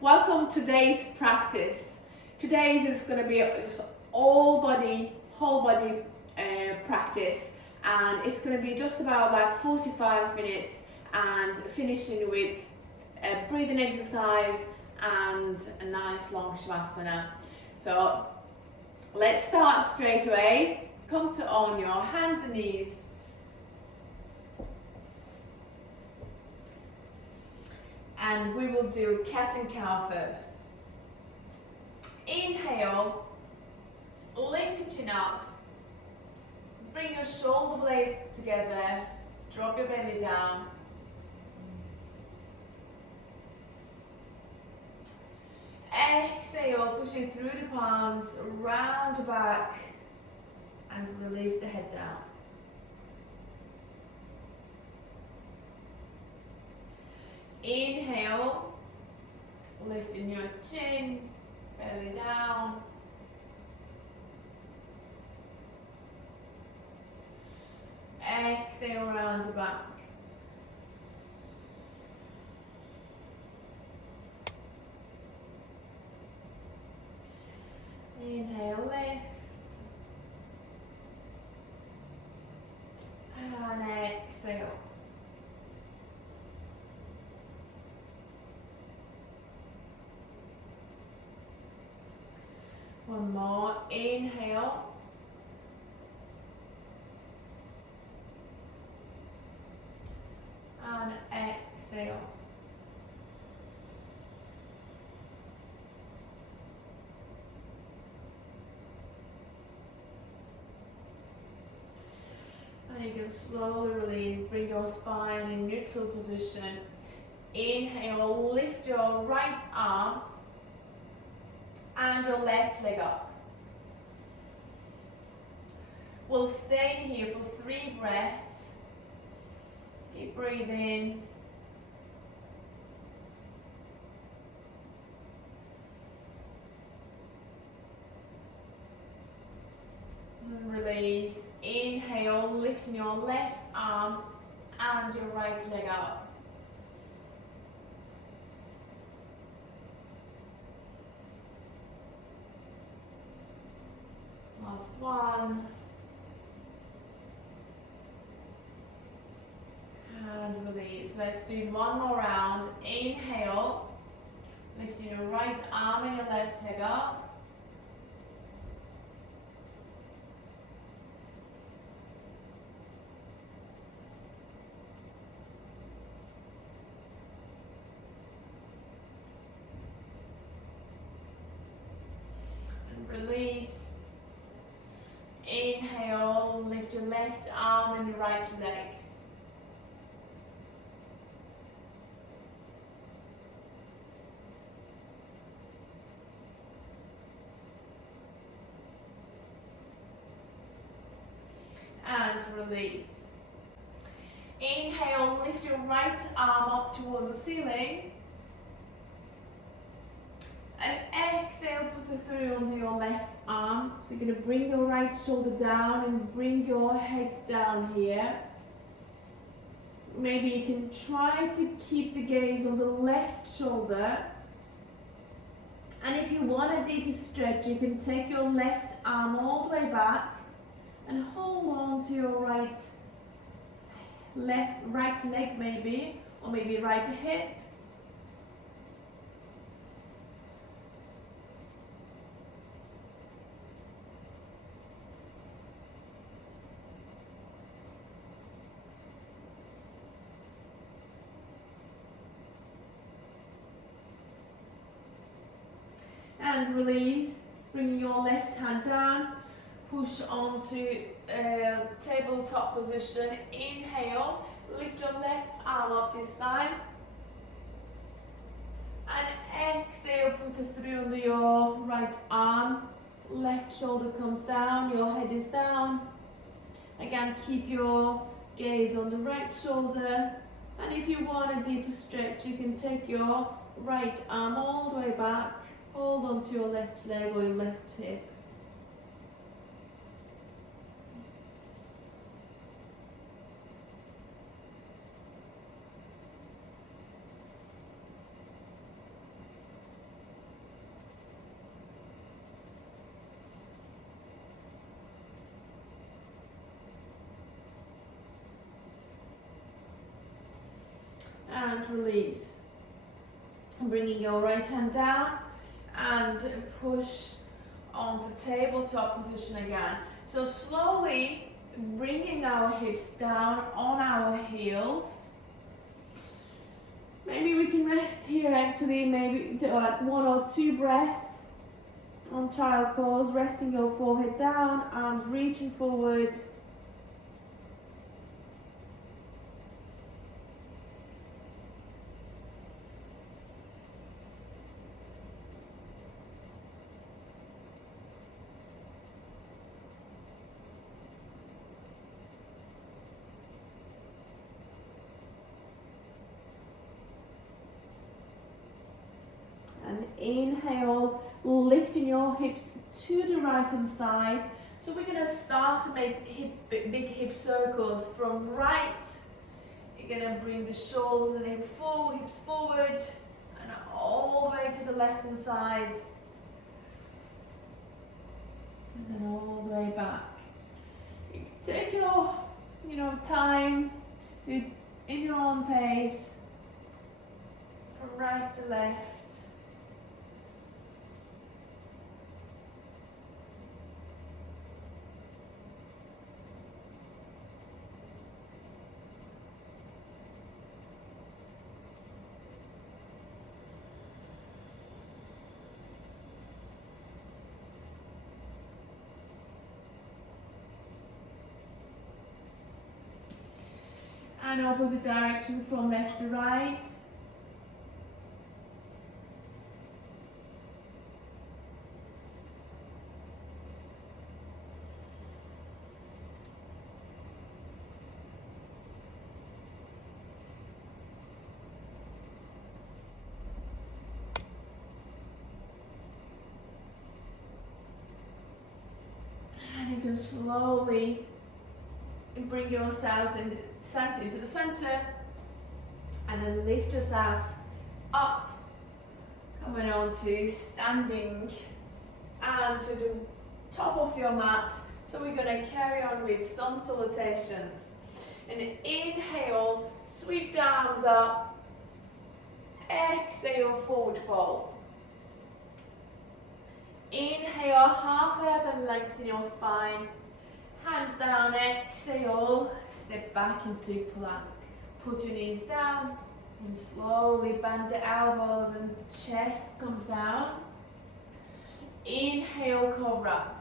Welcome to today's practice. Today's is going to be just whole body practice, and it's going to be just about like 45 minutes and finishing with a breathing exercise and a nice long savasana. So let's start straight away. Come to on your hands and knees. And we will do cat and cow first. Inhale, lift your chin up, bring your shoulder blades together, drop your belly down. Exhale, push it through the palms, round the back, and release the head down. Inhale, lifting your chin, belly down. Exhale, round the back. Inhale, lift. And exhale. One more, inhale. And exhale. And you can slowly release, bring your spine in neutral position. Inhale, lift your right arm and your left leg up. We'll stay here for 3 breaths. Keep breathing. And release. Inhale, lifting your left arm and your right leg up. Last one. And release. Let's do one more round. Inhale, lifting your right arm and your left leg up. And release. Inhale, lift your left arm and your right leg. And release. Inhale, lift your right arm up towards the ceiling. And exhale, put it through onto your left arm. So you're going to bring your right shoulder down and bring your head down here. Maybe you can try to keep the gaze on the left shoulder. And if you want a deeper stretch, you can take your left arm all the way back and hold on to your right leg maybe, or maybe right hip. And release, bringing your left hand down, push onto tabletop position. Inhale, lift your left arm up this time. And exhale, put it through under your right arm. Left shoulder comes down, your head is down. Again, keep your gaze on the right shoulder. And if you want a deeper stretch, you can take your right arm all the way back. Hold onto your left leg or your left hip. and release. Bringing your right hand down and push onto tabletop position again. So slowly bringing our hips down on our heels. Maybe we can rest here actually, maybe like 1 or 2 breaths on child pose, resting your forehead down, arms reaching forward. And inhale, lifting your hips to the right hand side. So we're going to start to make big hip circles from right. You're going to bring the shoulders and hips forward, and all the way to the left hand side. And then all the way back. You can take your, time, do it in your own pace, from right to left. And opposite direction from left to right. And you can slowly bring yourselves into the center, and then lift yourself up, coming on to standing and to the top of your mat. So we're going to carry on with sun salutations. And inhale, sweep the arms up, exhale, forward fold. Inhale, half up and lengthen your spine. Hands down, exhale, step back into plank. Put your knees down and slowly bend the elbows and chest comes down. Inhale, cobra.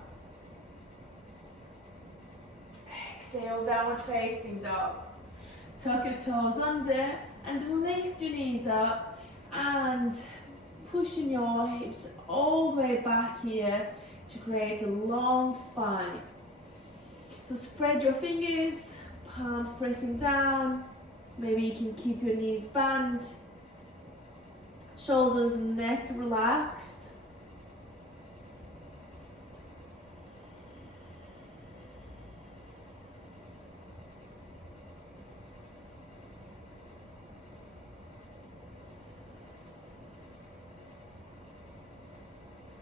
Exhale, downward facing dog. Tuck your toes under and lift your knees up and pushing your hips all the way back here to create a long spine. So spread your fingers, palms pressing down. Maybe you can keep your knees bent, shoulders and neck relaxed.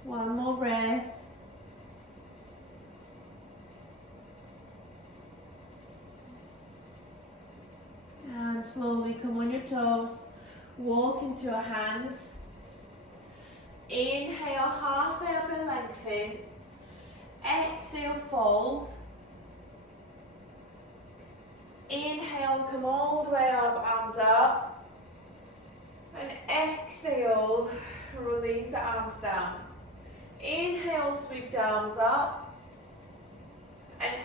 One more breath. And slowly come on your toes, walk into your hands. Inhale, halfway up and lengthen. Exhale, fold. Inhale, come all the way up, arms up. And exhale, release the arms down. Inhale, sweep the arms up. And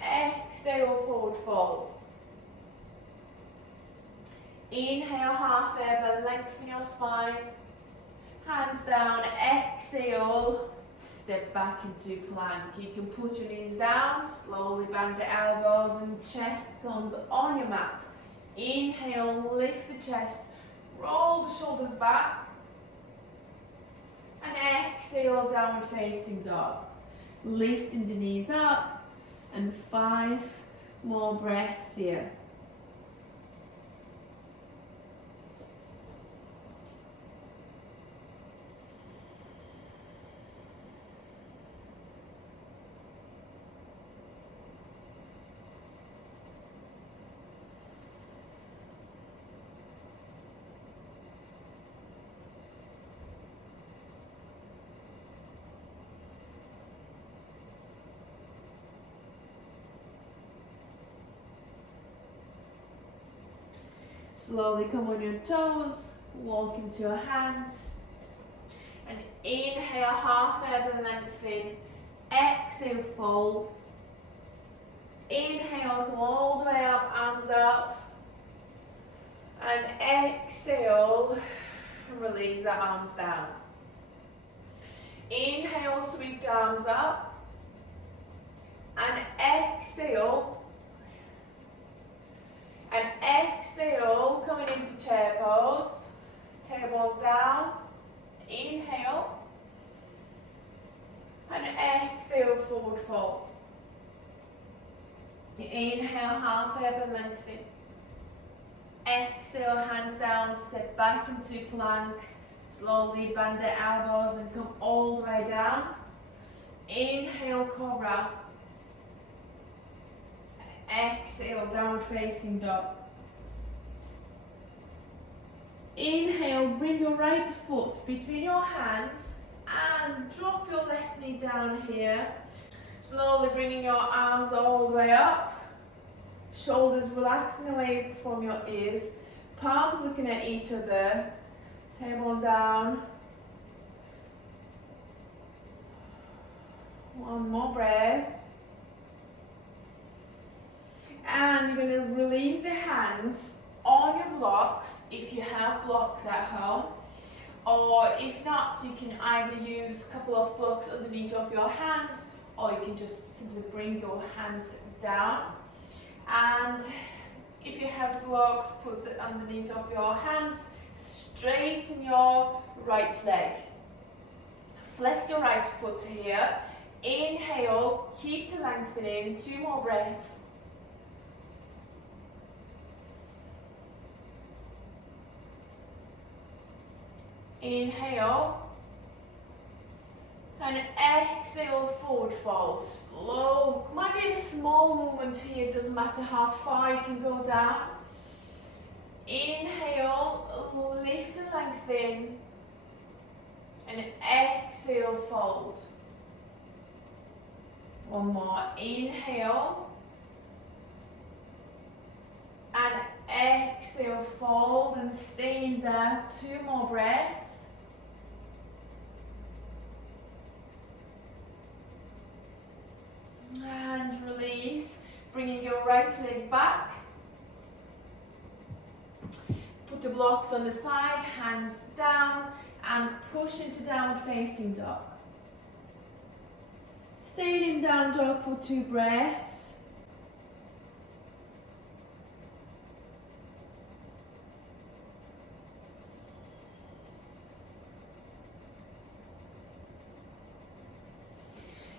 exhale, forward fold. Inhale, half up and lengthen your spine. Hands down, exhale, step back into plank. You can put your knees down, slowly bend the elbows and chest comes on your mat. Inhale, lift the chest, roll the shoulders back. And exhale, downward facing dog. Lifting the knees up and 5 more breaths here. Slowly come on your toes, walk into your hands. And inhale, half elbow lengthen. Exhale, fold. Inhale, come all the way up, arms up. And exhale, release the arms down. Inhale, sweep the arms up. And exhale. And exhale, coming into chair pose. Tailbone down. Inhale. And exhale, forward fold. Inhale, half elbow lengthen. Exhale, hands down, step back into plank. Slowly bend the elbows and come all the way down. Inhale, cobra. Exhale, downward facing dog. Inhale, bring your right foot between your hands and drop your left knee down here. Slowly bringing your arms all the way up. Shoulders relaxing away from your ears. Palms looking at each other. Tailbone down. One more breath. And you're going to release the hands on your blocks if you have blocks at home. Or if not, you can either use a couple of blocks underneath of your hands, or you can just simply bring your hands down. And if you have blocks, put it underneath of your hands. Straighten your right leg. Flex your right foot here. Inhale, keep the lengthening. 2 more breaths. Inhale. And exhale, forward fold. Slow. Might be a small movement here, doesn't matter how far you can go down. Inhale, lift and lengthen. And exhale, fold. One more. Inhale. And exhale, fold and stay in there. 2 more breaths. And release, bringing your right leg back. Put the blocks on the side, hands down, and push into downward facing dog. Stay in down dog for 2 breaths.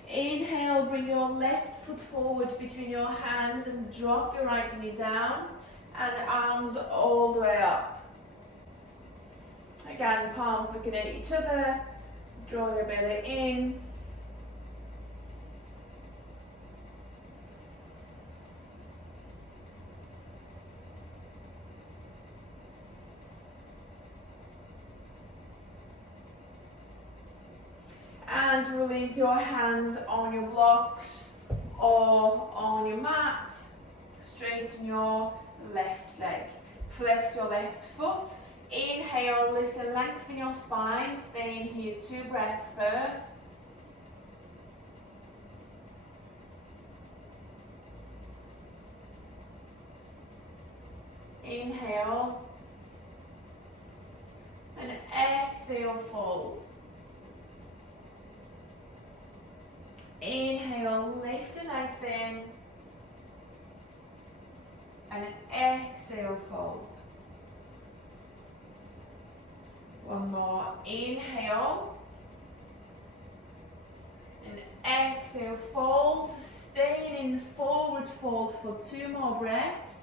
Inhale, bring your left foot forward between your hands and drop your right knee down and arms all the way up. Again, palms looking at each other, draw your belly in. And release your hands on your blocks or on your mat. Straighten your left leg. Flex your left foot. Inhale, lift and lengthen your spine. Stay in here 2 breaths first. Inhale. And exhale, fold. Inhale, lift and lengthen. And exhale, fold. One more. Inhale. And exhale, fold. Staying in forward fold for 2 more breaths.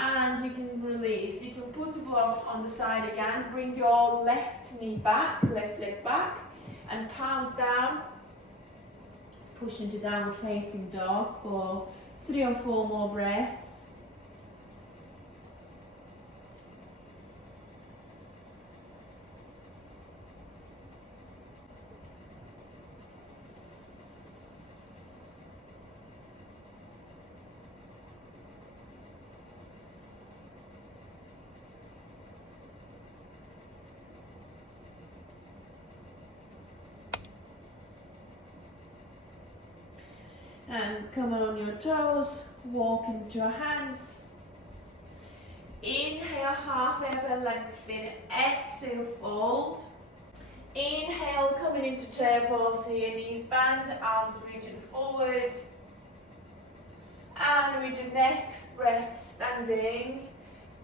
And you can release. You can put the blocks on the side again. Bring your left knee back, left leg back, and palms down. Push into downward facing dog for 3 or 4 more breaths. And come on your toes, walk into your hands. Inhale, half elbow lengthen, exhale, fold. Inhale, coming into chair pose here, knees bend, arms reaching forward. And we do next breath standing.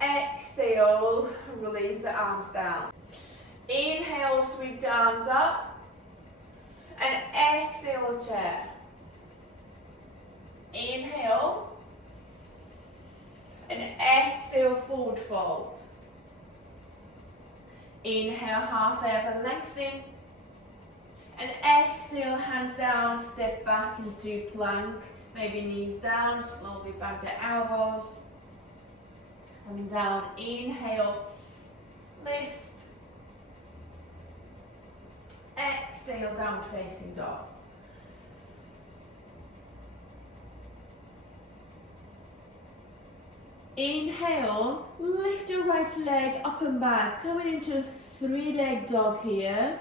Exhale, release the arms down. Inhale, sweep the arms up. And exhale, chair. Inhale. And exhale, forward fold. Inhale, half elbow lengthen. And exhale, hands down, step back into plank. Maybe knees down, slowly bend the elbows. Coming down, inhale, lift. Exhale, downward facing dog. Inhale, lift your right leg up and back, coming into three-leg dog here.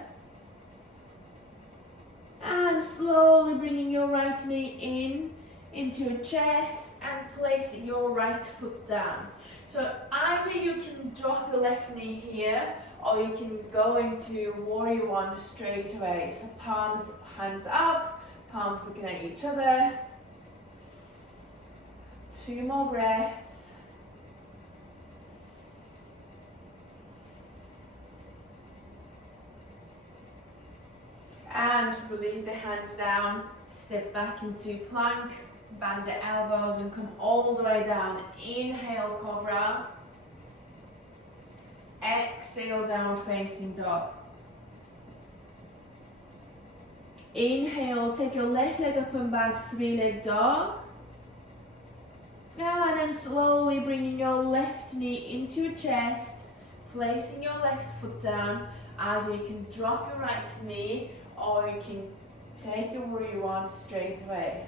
And slowly bringing your right knee in into your chest and placing your right foot down. So either you can drop your left knee here or you can go into warrior one straight away. So palms, hands up, palms looking at each other. 2 more breaths. And release the hands down, step back into plank, bend the elbows and come all the way down. Inhale, cobra. Exhale, downward facing dog. Inhale, take your left leg up and back, three-leg dog. And then slowly bringing your left knee into your chest, placing your left foot down. Either you can drop your right knee or you can take your warrior one straight away.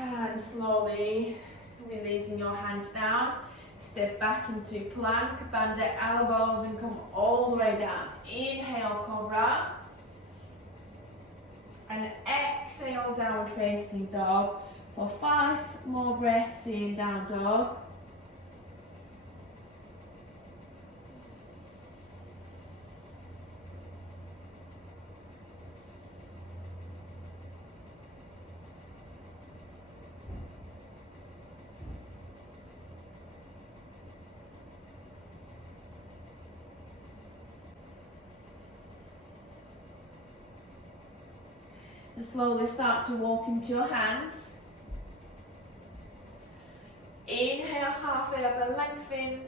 And slowly releasing your hands down, step back into plank, bend the elbows and come all the way down. Inhale, cobra. And exhale, downward facing dog for 5 more breaths in down dog. And slowly start to walk into your hands. Inhale, half elbow lengthen.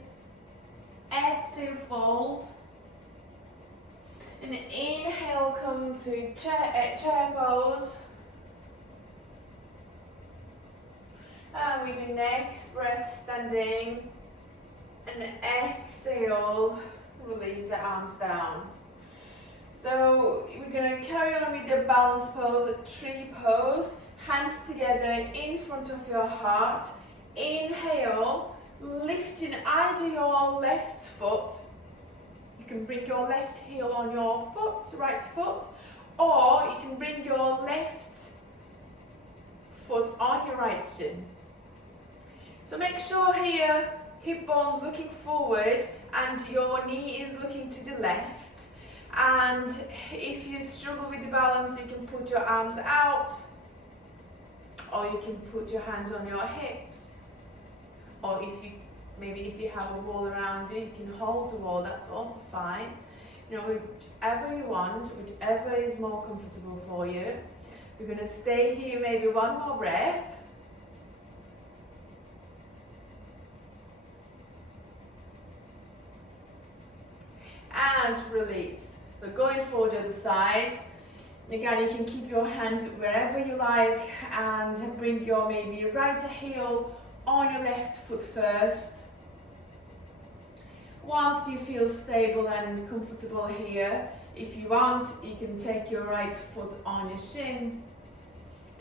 Exhale, fold. And inhale, come to chair pose. And we do next breath standing. And exhale, release the arms down. So we're going to carry on with the balance pose, a tree pose. Hands together in front of your heart. Inhale, lifting either your left foot. You can bring your left heel on your foot, right foot, or you can bring your left foot on your right shin. So make sure here, hip bone's looking forward and your knee is looking to the left. And if you struggle with the balance, you can put your arms out, or you can put your hands on your hips, or if you have a wall around you, you can hold the wall, that's also fine. You know, whichever you want, whichever is more comfortable for you. We're going to stay here maybe 1 more breath. And release. So going forward to the side. Again, you can keep your hands wherever you like and bring your maybe right heel on your left foot first. Once you feel stable and comfortable here, if you want, you can take your right foot on your shin.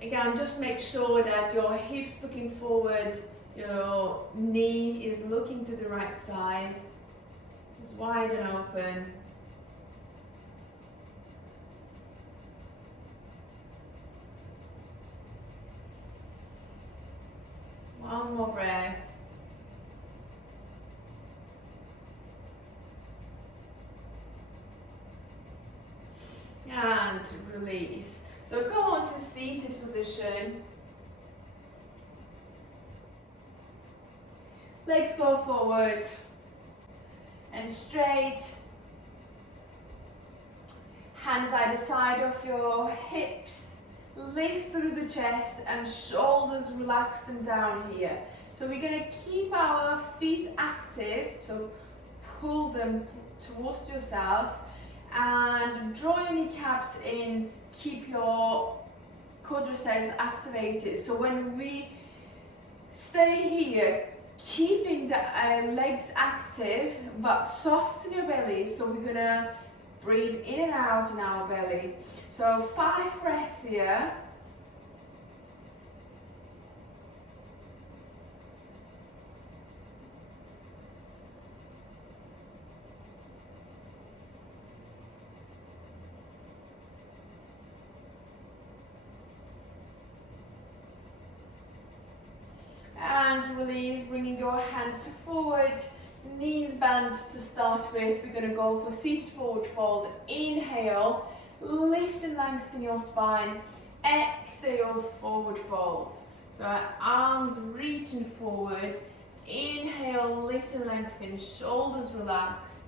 Again, just make sure that your hips looking forward, Your knee is looking to the right side. It's wide and open. One more breath. And release. So go on to seated position. Legs go forward and straight. Hands either side of your hips. Lift through the chest and shoulders relaxed and down here. So we're going to keep our feet active. So pull them towards yourself and draw your kneecaps in. Keep your quadriceps activated. So when we stay here, keeping the legs active but soften your belly. So we're going to breathe in and out in our belly. So 5 breaths here. And release, bringing your hands forward, knees bent to start with. We're going to go for seated forward fold. Inhale, lift and lengthen your spine. Exhale, forward fold. So our arms reaching forward. Inhale, lift and lengthen, shoulders relaxed.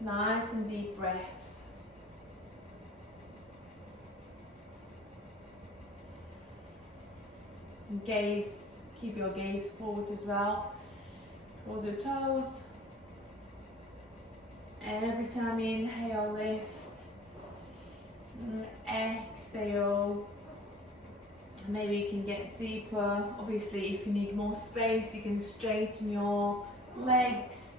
Nice and deep breaths. Gaze. Keep your gaze forward as well, towards your toes. And every time you inhale, lift. And exhale. Maybe you can get deeper. Obviously, if you need more space, you can straighten your legs.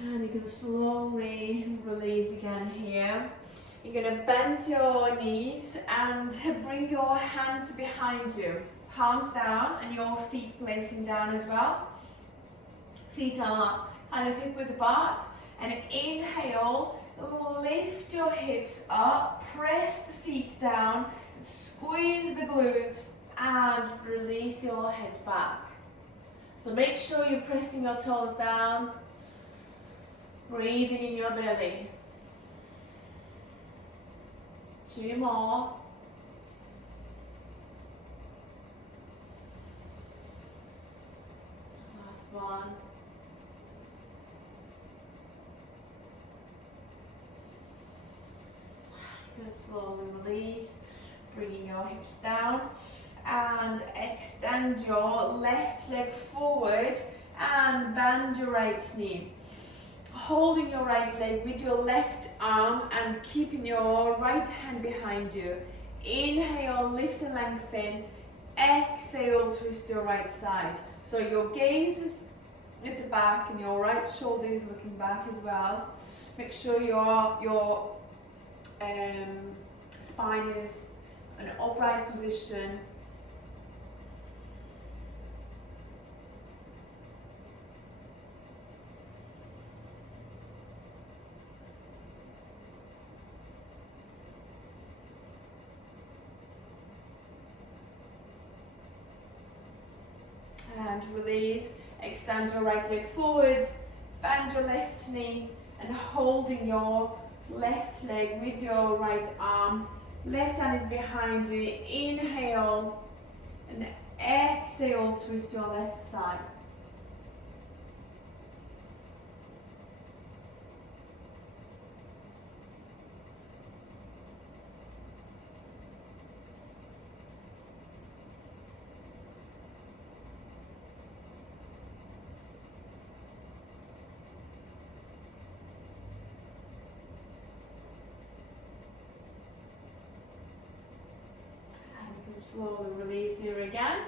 And you can slowly release again here. You're going to bend your knees and bring your hands behind you. Palms down and your feet placing down as well. Feet are kind of hip width apart. And inhale, lift your hips up, press the feet down, squeeze the glutes and release your head back. So make sure you're pressing your toes down. Breathing in your belly. 2 more. Last one. Good, slowly release. Bringing your hips down. And extend your left leg forward and bend your right knee. Holding your right leg with your left arm and keeping your right hand behind you. Inhale, lift and lengthen. Exhale, twist your right side. So your gaze is at the back and your right shoulder is looking back as well. Make sure your spine is in an upright position. And release, extend your right leg forward, bend your left knee and holding your left leg with your right arm. Left hand is behind you. Inhale and exhale, twist your left side. slowly release here again.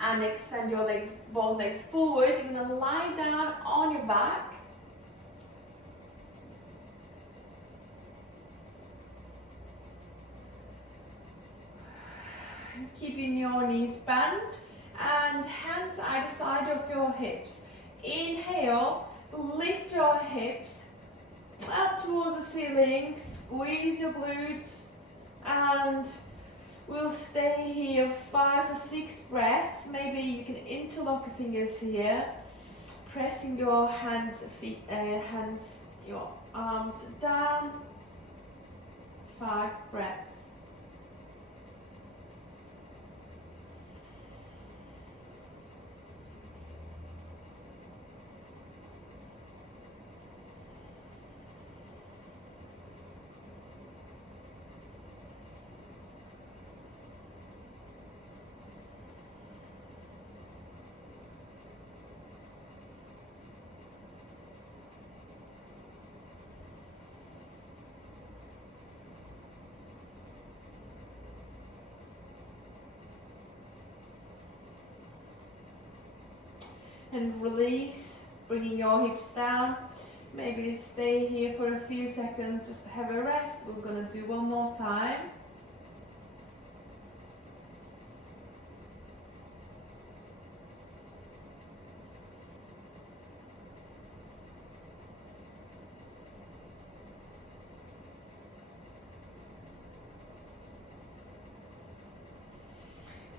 And extend your legs, both legs forward. You're going to lie down on your back. Keeping your knees bent and hands either side of your hips. Inhale, lift your hips up towards the ceiling, squeeze your glutes, and we'll stay here 5 or 6 breaths. Maybe you can interlock your fingers here, pressing your your arms down. 5 breaths. And release, bringing your hips down. Maybe stay here for a few seconds just to have a rest. We're going to do one more time.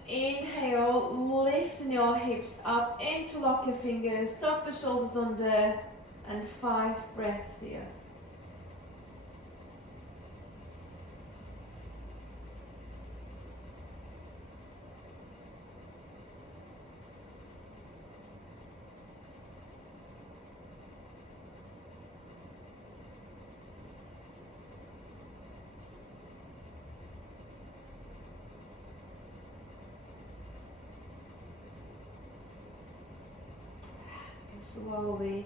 Inhale, lifting your hips up, interlock your fingers, tuck the shoulders under, and 5 breaths here. Slowly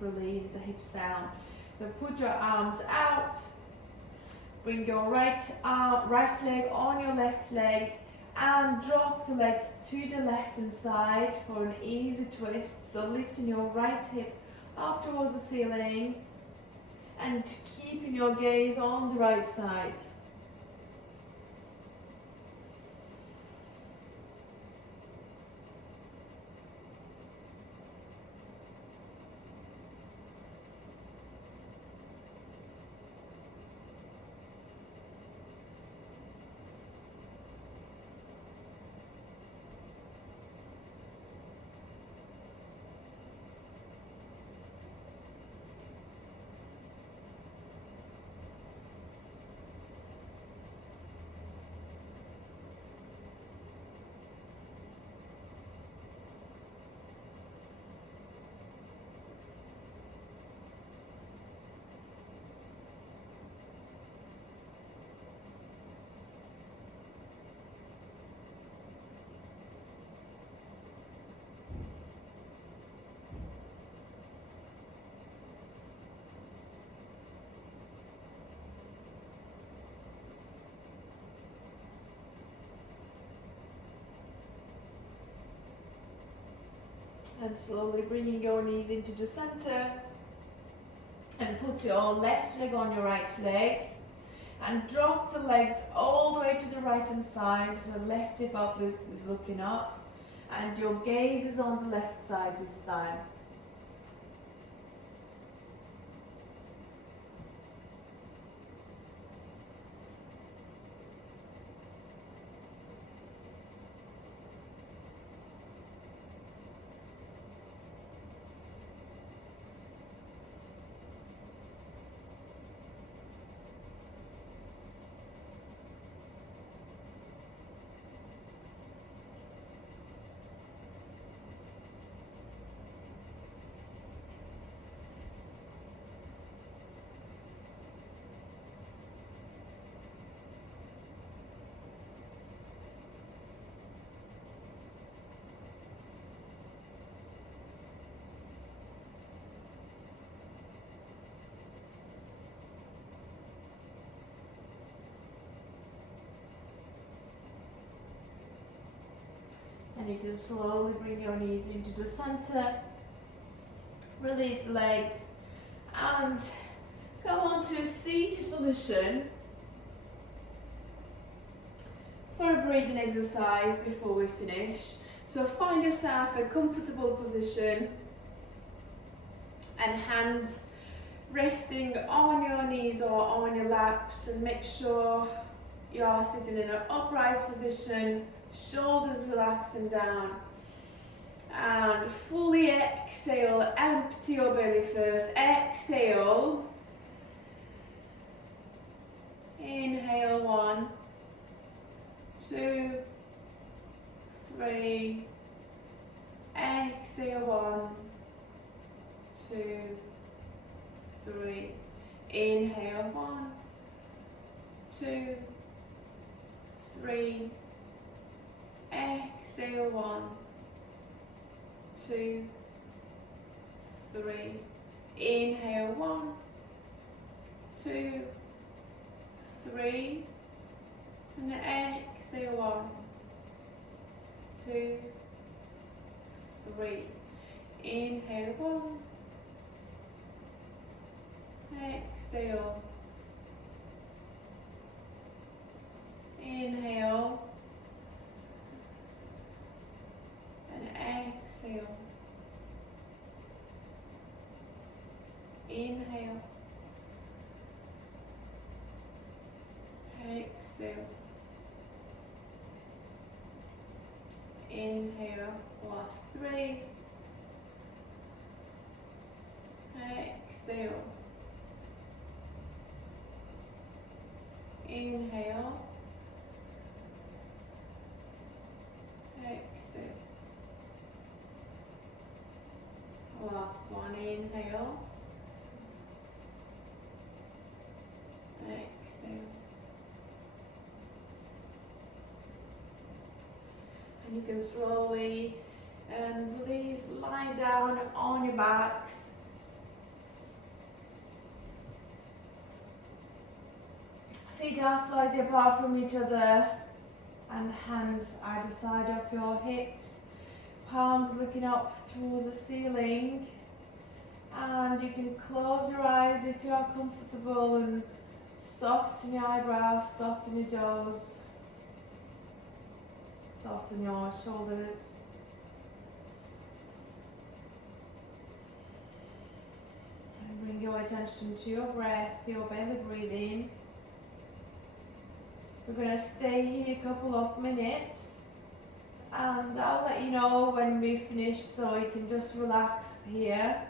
release the hips down. So put your arms out, bring your right leg on your left leg, and drop the legs to the left hand side for an easy twist. So lifting your right hip up towards the ceiling and keeping your gaze on the right side. And slowly bringing your knees into the center, and put your left leg on your right leg and drop the legs all the way to the right hand side. So left hip up is looking up and your gaze is on the left side this time. And you can slowly bring your knees into the center. Release the legs and go on to a seated position for a breathing exercise before we finish. So find yourself a comfortable position and hands resting on your knees or on your laps, and make sure you are sitting in an upright position, shoulders relaxing down. And fully exhale, empty your belly first. Exhale. Inhale, 1, 2, 3. Exhale, 1, 2, 3. Inhale, 1, 2, 3. Exhale, 1, 2, 3. Inhale, 1, 2, 3. And exhale, 1, 2, 3. Inhale, 1. Exhale. Inhale. And exhale. Inhale. Exhale. Inhale. Last 3. Exhale. Inhale. Exhale. Last one. Inhale. Exhale. And you can slowly and release, lie down on your backs. Feet are slightly apart from each other and hands either side of your hips. Palms looking up towards the ceiling. And you can close your eyes if you are comfortable and soften your eyebrows, soften your jaws, soften your shoulders. And bring your attention to your breath, your belly breathing. We're going to stay here a couple of minutes and I'll let you know when we finish so you can just relax here.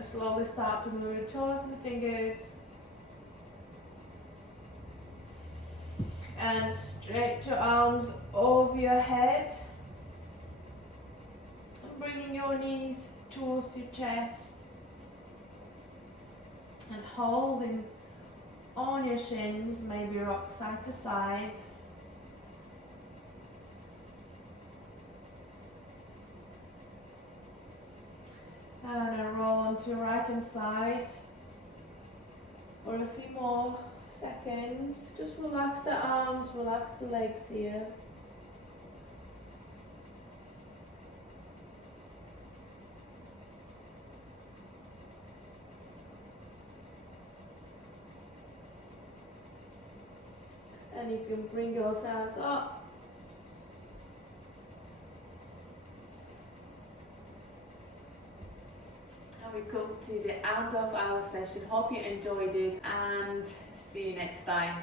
And slowly start to move your toes and fingers. And stretch your arms over your head. And bringing your knees towards your chest. And holding on your shins, maybe rock side to side. And roll onto your right hand side for a few more seconds. Just relax the arms, relax the legs here. And you can bring yourselves up. And we come to the end of our session. Hope you enjoyed it and see you next time.